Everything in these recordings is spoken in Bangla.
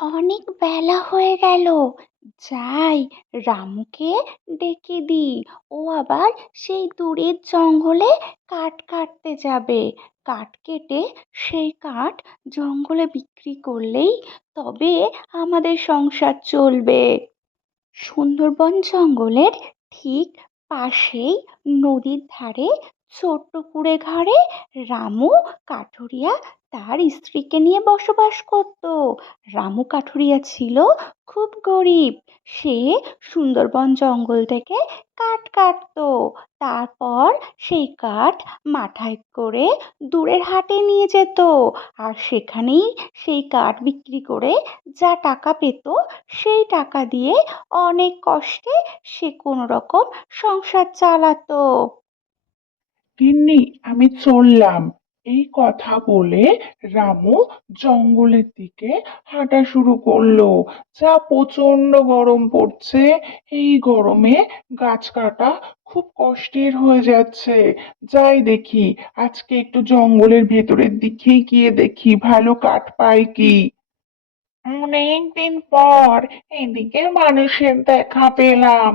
অনেক বেলা হয়ে গেল। যাই, রামুকে ডেকে দিই। ও আবার সেই দূরের জঙ্গলে কাঠ কাটতে যাবে। কাঠ কেটে সেই কাঠ জঙ্গলে বিক্রি করলেই তবে আমাদের সংসার চলবে। সুন্দরবন জঙ্গলের ঠিক পাশেই নদীর ধারে ছোট্ট কুঁড়ে ঘরে রামু কাঠুরিয়া তার স্ত্রীকে নিয়ে বসবাস করত। রামু কাঠুরিয়া ছিল খুব গরিব। সে সুন্দরবন জঙ্গল থেকে কাঠ কাটতো। তারপর সেই কাঠ মাথায় করে দূরের হাটে নিয়ে যেত আর সেখানেই সেই কাঠ বিক্রি করে যা টাকা পেত সেই টাকা দিয়ে অনেক কষ্টে সে কোনো রকম সংসার চালাতো। তিন্নি আমি চললাম। এই কথা বলে রামু জঙ্গলের দিকে হাঁটা শুরু করল। যা প্রচণ্ড গরম পড়ছে। এই গরমে গাছ কাটা খুব কষ্টের হয়ে যাচ্ছে। যাই দেখি, আজকে একটু জঙ্গলের ভেতরের দিকে গিয়ে দেখি, ভালো কাঠ পাই কি? অনেকদিন পর এদিকে মানুষের দেখা পেলাম।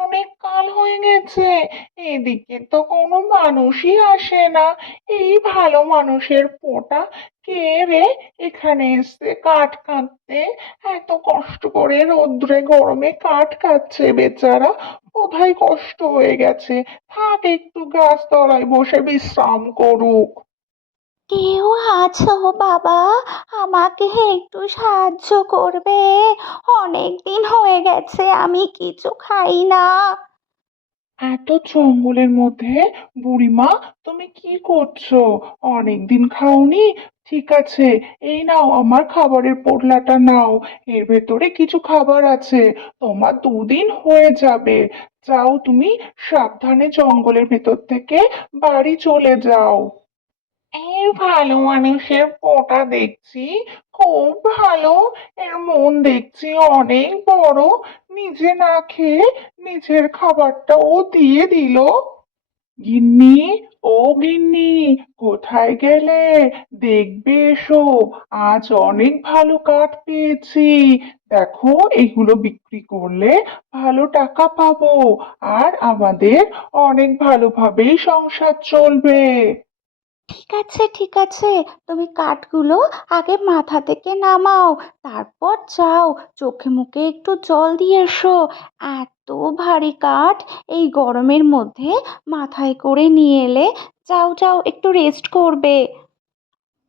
অনেক কাল হয়ে গেছে, এদিকে তো কোনো মানুষই আসে না। এই ভালো মানুষের পোটা কে রে? এখানে এসে কাঠ কাটতে এত কষ্ট করে রোদ্রে গরমে কাঠ কাটছে বেচারা। কোথায় কষ্ট হয়ে গেছে। থাক একটু গাছ তলায় বসে বিশ্রাম করুক। কেউ আছো বাবা? আমাকে একটু সাহায্য করবে? অনেক দিন হয়ে গেছে, আমি কিছু খাই না। এত জঙ্গলের মধ্যে? বুড়িমা, তুমি কি করছ? অনেকদিন খাওনি? ঠিক আছে, এই নাও আমার খাবারের পোটলাটা নাও। এর ভেতরে কিছু খাবার আছে। তোমার দুদিন হয়ে যাবে। যাও তুমি সাবধানে জঙ্গলের ভেতর থেকে বাড়ি চলে যাও। এই ভালো মানুষের পোটা দেখছি, খুব ভালো। এর মন দেখছি অনেক বড়, নিজে না খেয়ে নিজের খাবারটা ও দিয়ে দিল। গিন্নি, ও গিন্নি, কোথায় গেলে? দেখবে এসো, আজ অনেক ভালো কাঠ পেয়েছি। দেখো, এগুলো বিক্রি করলে ভালো টাকা পাবো, আর আমাদের অনেক ভালোভাবেই সংসার চলবে। ঠিক আছে ঠিক আছে। তুমি কাঠগুলো আগে মাথা থেকে নামাও, তারপর যাও। চোখে মুখে একটু জল দিয়ে এসো। এত ভারী কাঠ এই গরমের মধ্যে মাথায় করে নিয়ে এলে যাও যাও, একটু রেস্ট করবে।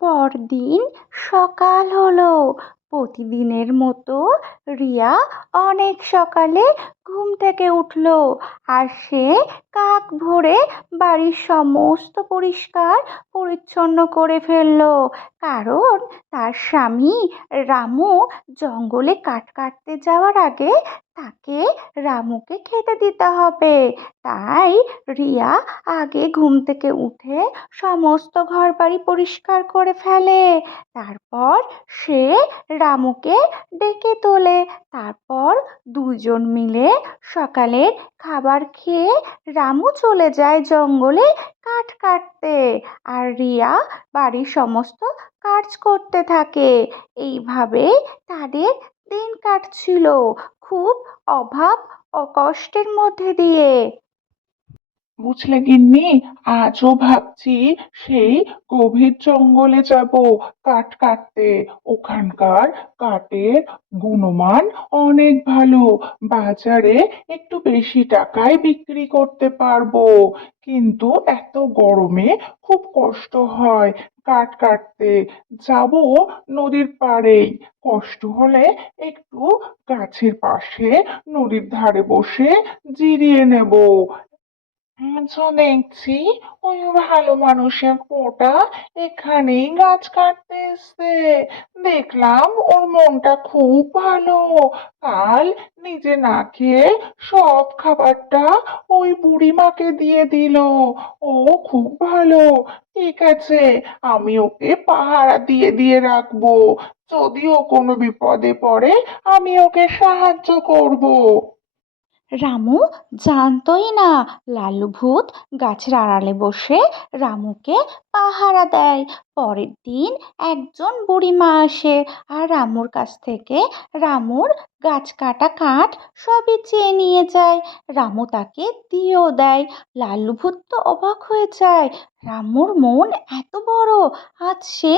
পরদিন সকাল হলো। প্রতিদিনের মতো রিয়া অনেক সকালে ঘুম থেকে উঠল আর সে কাক ভরে বাড়ির সমস্ত পরিষ্কার পরিচ্ছন্ন করে ফেলল। কারণ তার স্বামী রামু জঙ্গলে কাঠ কাটতে যাওয়ার আগে তাকে রামুকে খেতে দিতে হবে। তাই রিয়া আগে ঘুম থেকে উঠে সমস্ত ঘর বাড়ি পরিষ্কার করে ফেলে। তারপর সে রামুকে ডেকে তোলে। তারপর দুজন মিলে সকালের খাবার খেয়ে রামু চলে যায় জঙ্গলে কাঠ কাটতে। আর রিয়া বাড়ির সমস্ত কাজ করতে থাকে। এইভাবে তাদের দিন কাটছিল। খুব অভাব অকষ্টের কষ্টের মধ্যে দিয়ে। বুঝলে গিন্নি, আজও ভাবছি সেই গভীর জঙ্গলে যাব কাঠ কাটতে। ওখানকার কাঠের গুণমান অনেক ভালো। বাজারে একটু বেশি টাকায় বিক্রি করতে পারব। কিন্তু এত গরমে খুব কষ্ট হয় কাঠ কাটতে। যাব নদীর পাড়েই। কষ্ট হলে একটু গাছের পাশে নদীর ধারে বসে জিরিয়ে নেব। আজও দেখছি ওই ভালো মানুষের পোটা এখানেই গাছ কাটতে এসছে। দেখলাম ওর মনটা খুব ভালো। কাল নিজে না খেয়ে সব খাবারটা ওই বুড়িমাকে দিয়ে দিল। ও খুব ভালো। ঠিক আছে, আমি ওকে পাহারা দিয়ে দিয়ে রাখব। যদি ও কোনো বিপদে পড়ে আমি ওকে সাহায্য করব। রামু জানতই না লালু ভূত গাছের আড়ালে বসে রামুকে পাহারা দেয়। পরের দিন একজন বুড়িমা আসে আর রামুর কাছ থেকে রামুর গাছ কাটা কাঠ সবই চেয়ে নিয়ে যায়। রামু তাকে দিয়েও দেয়। লালু ভূত তো অবাক হয়ে যায় রামুর মন এত বড়, আজ সে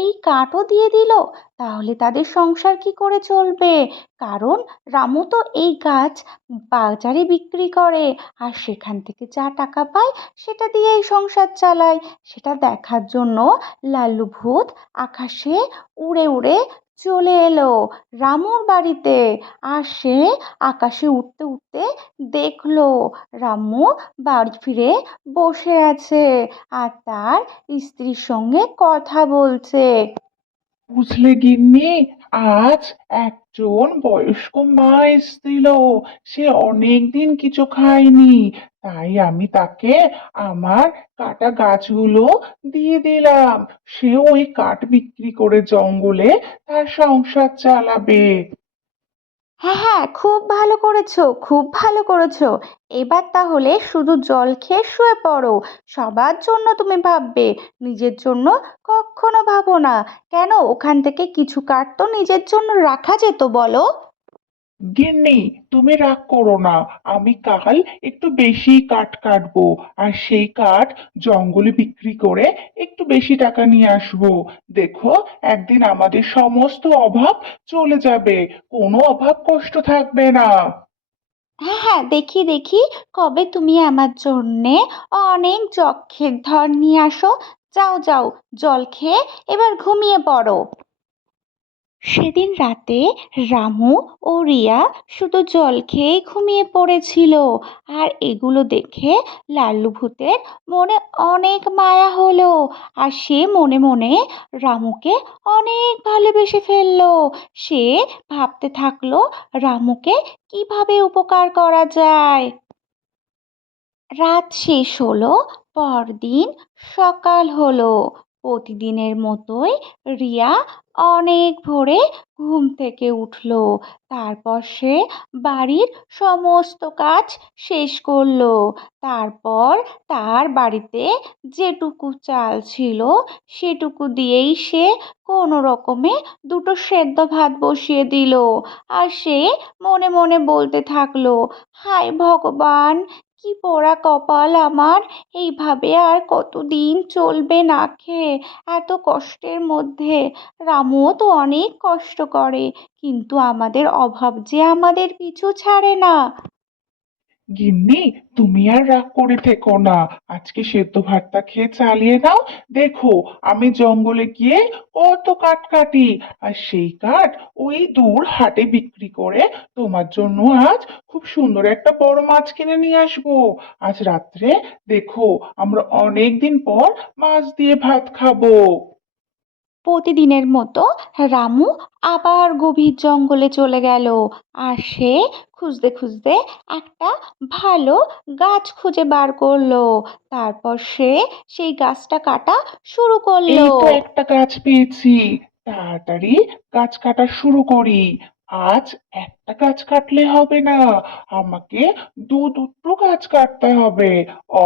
এই কাঠও দিয়ে দিল। তাহলে তাদের সংসার কি করে চলবে? কারণ রামু তো এই গাছ বাজারে বিক্রি করে, আর সেখান থেকে যা টাকা পায় সেটা দিয়েই সংসার চালায়। সেটা দেখার জন্য লালু ভূত আকাশে উড়ে উড়ে চলে এলো। রামুর বাড়িতে আর সে আকাশে উঠতে উঠতে দেখল, রামু বাড়ি ফিরে বসে আছে আর তার স্ত্রীর সঙ্গে কথা বলছে। বুঝলে গিন্নি আজ একজন বয়স্ক মা এসেছিল। সে অনেকদিন কিছু খায়নি। তাই আমি তাকে আমার কাটা গাছগুলো দিয়ে দিলাম। সে ওই কাঠ বিক্রি করে জঙ্গলে তার সংসার চালাবে। হ্যাঁ হ্যাঁ খুব ভালো করেছ, খুব ভালো করেছ। এবার তাহলে শুধু জল খেয়ে শুয়ে পড়ো। সবার জন্য তুমি ভাববে, নিজের জন্য কখনো ভাবো না। কেন? ওখান থেকে কিছু কাঠ তো নিজের জন্য রাখা যেত, বলো। গিন্নি, তুমি রাগ করো না। আমি কাল একটু বেশি কাঠ কাটবো, আর সেই কাঠ জঙ্গলে বিক্রি করে একটু বেশি টাকা নিয়ে আসব। দেখো, একদিন আমাদের সমস্ত অভাব চলে যাবে, কোনো অভাব কষ্ট থাকবে না। হ্যাঁ হ্যাঁ দেখি দেখি, কবে তুমি আমার জন্যে অনেক যক্ষের ধর নিয়ে আসো। যাও যাও, জল খেয়ে এবার ঘুমিয়ে পড়ো। সেদিন রাতে রামু ও রিয়া শুধু জল খেয়েই ঘুমিয়ে পড়েছিল। আর এগুলো দেখে লাল্লু ভূতের মনে অনেক মায়া হলো। আর সে মনে মনে রামুকে অনেক ভালোবেসে ফেলল। সে ভাবতে থাকল রামুকে কীভাবে উপকার করা যায়। রাত শেষ হলো, পরদিন সকাল হলো। প্রতিদিনের মতোই রিয়া অনেক ভোরে ঘুম থেকে উঠল। তারপর সে বাড়ির সমস্ত কাজ শেষ করল। তারপর তার বাড়িতে যেটুকু চাল ছিল সেটুকু দিয়েই সে কোনো রকমে দুটো সেদ্ধ ভাত বসিয়ে দিল। আর সে মনে মনে বলতে থাকল, হায় ভগবান কি পোড়া কপাল আমার? এইভাবে আর কতদিন চলবে না খেয়ে? এত কষ্টের মধ্যে। রামও তো অনেক কষ্ট করে, কিন্তু আমাদের অভাব যে আমাদের পিছু ছাড়ে না। গিন্নি, তুমি আর রাগ করে থেকো না। আজকে সেদ্ধ ভাতটা খেয়ে চালিয়ে নাও। দেখো, আমি জঙ্গলে গিয়ে কত কাঠ কাটি, আর সেই কাঠ ওই দূর হাটে বিক্রি করে তোমার জন্য আজ খুব সুন্দর একটা বড় মাছ কিনে নিয়ে আসব। আজ রাত্রে দেখো, আমরা অনেক দিন পর মাছ দিয়ে ভাত খাব। প্রতিদিনের মতো রামু আবার গভীর জঙ্গলে চলে গেল আর সে খুঁজতে খুঁজতে একটা ভালো গাছ খুঁজে বার করল। তারপর সে সেই গাছটা কাটা শুরু করল। একটা গাছ পেয়েছি। তাড়াতাড়ি গাছ কাটা শুরু করি। আজ একটা গাছ কাটলে হবে না। আমাকে দু দুটো গাছ কাটতে হবে,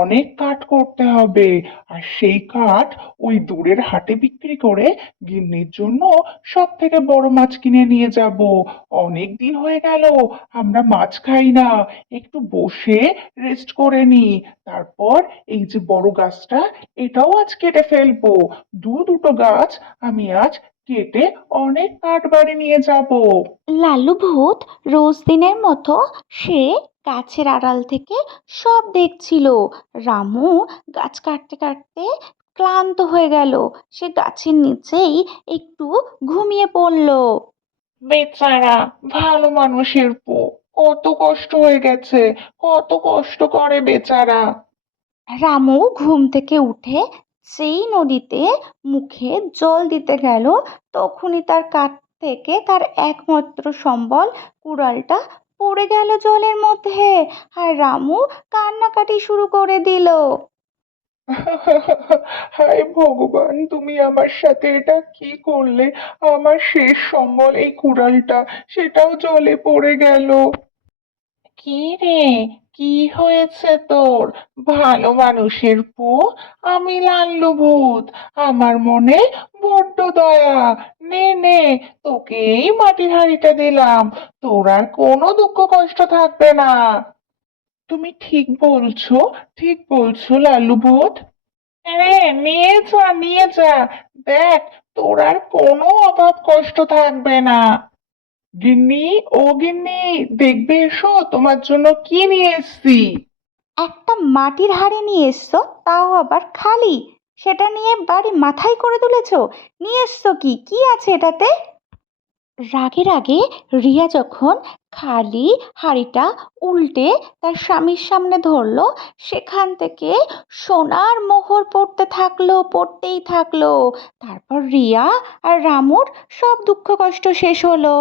অনেক কাঠ করতে হবে। আর সেই কাঠ ওই দূরের হাটে বিক্রি করে গিন্নির জন্য সব থেকে বড় মাছ কিনে নিয়ে যাব। অনেক দিন হয়ে গেল, আমরা মাছ খাই না। একটু বসে রেস্ট করে নি। তারপর এই যে বড় গাছটা, এটাও আজ কেটে ফেলব। দু দুটো গাছ আমি আজ কেটে অনেক কাঠ বাড়ি নিয়ে যাব। লালু ভূত রোজ দিনের মতো সে গাছের আড়াল থেকে সব দেখছিল। রামু গাছ কাটতে কাটতে ক্লান্ত হয়ে গেল। সে গাছের নিচেই একটু ঘুমিয়ে পড়ল। বেচারা ভালো মানুষের পো কত কষ্ট হয়ে গেছে কত কষ্ট করে বেচারা। রামু ঘুম থেকে উঠে সেই নদীতে মুখে জল দিতে গেল, তখনই তার কাঠ থেকে তার একমাত্র সম্বল কুড়ালটা পড়ে গেল জলের মধ্যে আর রামু কান্নাকাটি শুরু করে দিল। হায় ভগবান, তুমি আমার সাথে এটা কি করলে? আমার শেষ সম্বল এই কুড়ালটা, সেটাও জলে পড়ে গেল। কি রে? কি হয়েছে তোর? ভালো মানুষের বউ আমি লাল্লু ভূত আমার মনে বড্ড দয়া। নে নে তোকে এই মাটির হাঁড়িটা দিলাম। তোর আর কোনো দুঃখ কষ্ট থাকবে না। তুমি ঠিক বলছো ঠিক বলছো লাল্লু ভূত হ্যাঁ নিয়ে যা নিয়ে যা। দেখ, তোর আর কোনো অভাব কষ্ট থাকবে না। গিন্নি ও গিন্নি দেখবে এসো তোমার জন্য কি নিয়ে এসছি? একটা মাটির হাঁড়ি নিয়ে এসছো তাও আবার খালি। সেটা নিয়ে বাড়ি মাথায় করে তুলেছো? নিয়ে এসছো কি? কি আছে এটাতে? রাগে রাগে রিয়া যখন খালি হাঁড়িটা উল্টে তার স্বামীর সামনে ধরলো সেখান থেকে সোনার মোহর পড়তে থাকল পড়তেই থাকল। তারপর রিয়া আর রামুর সব দুঃখ কষ্ট শেষ হলো।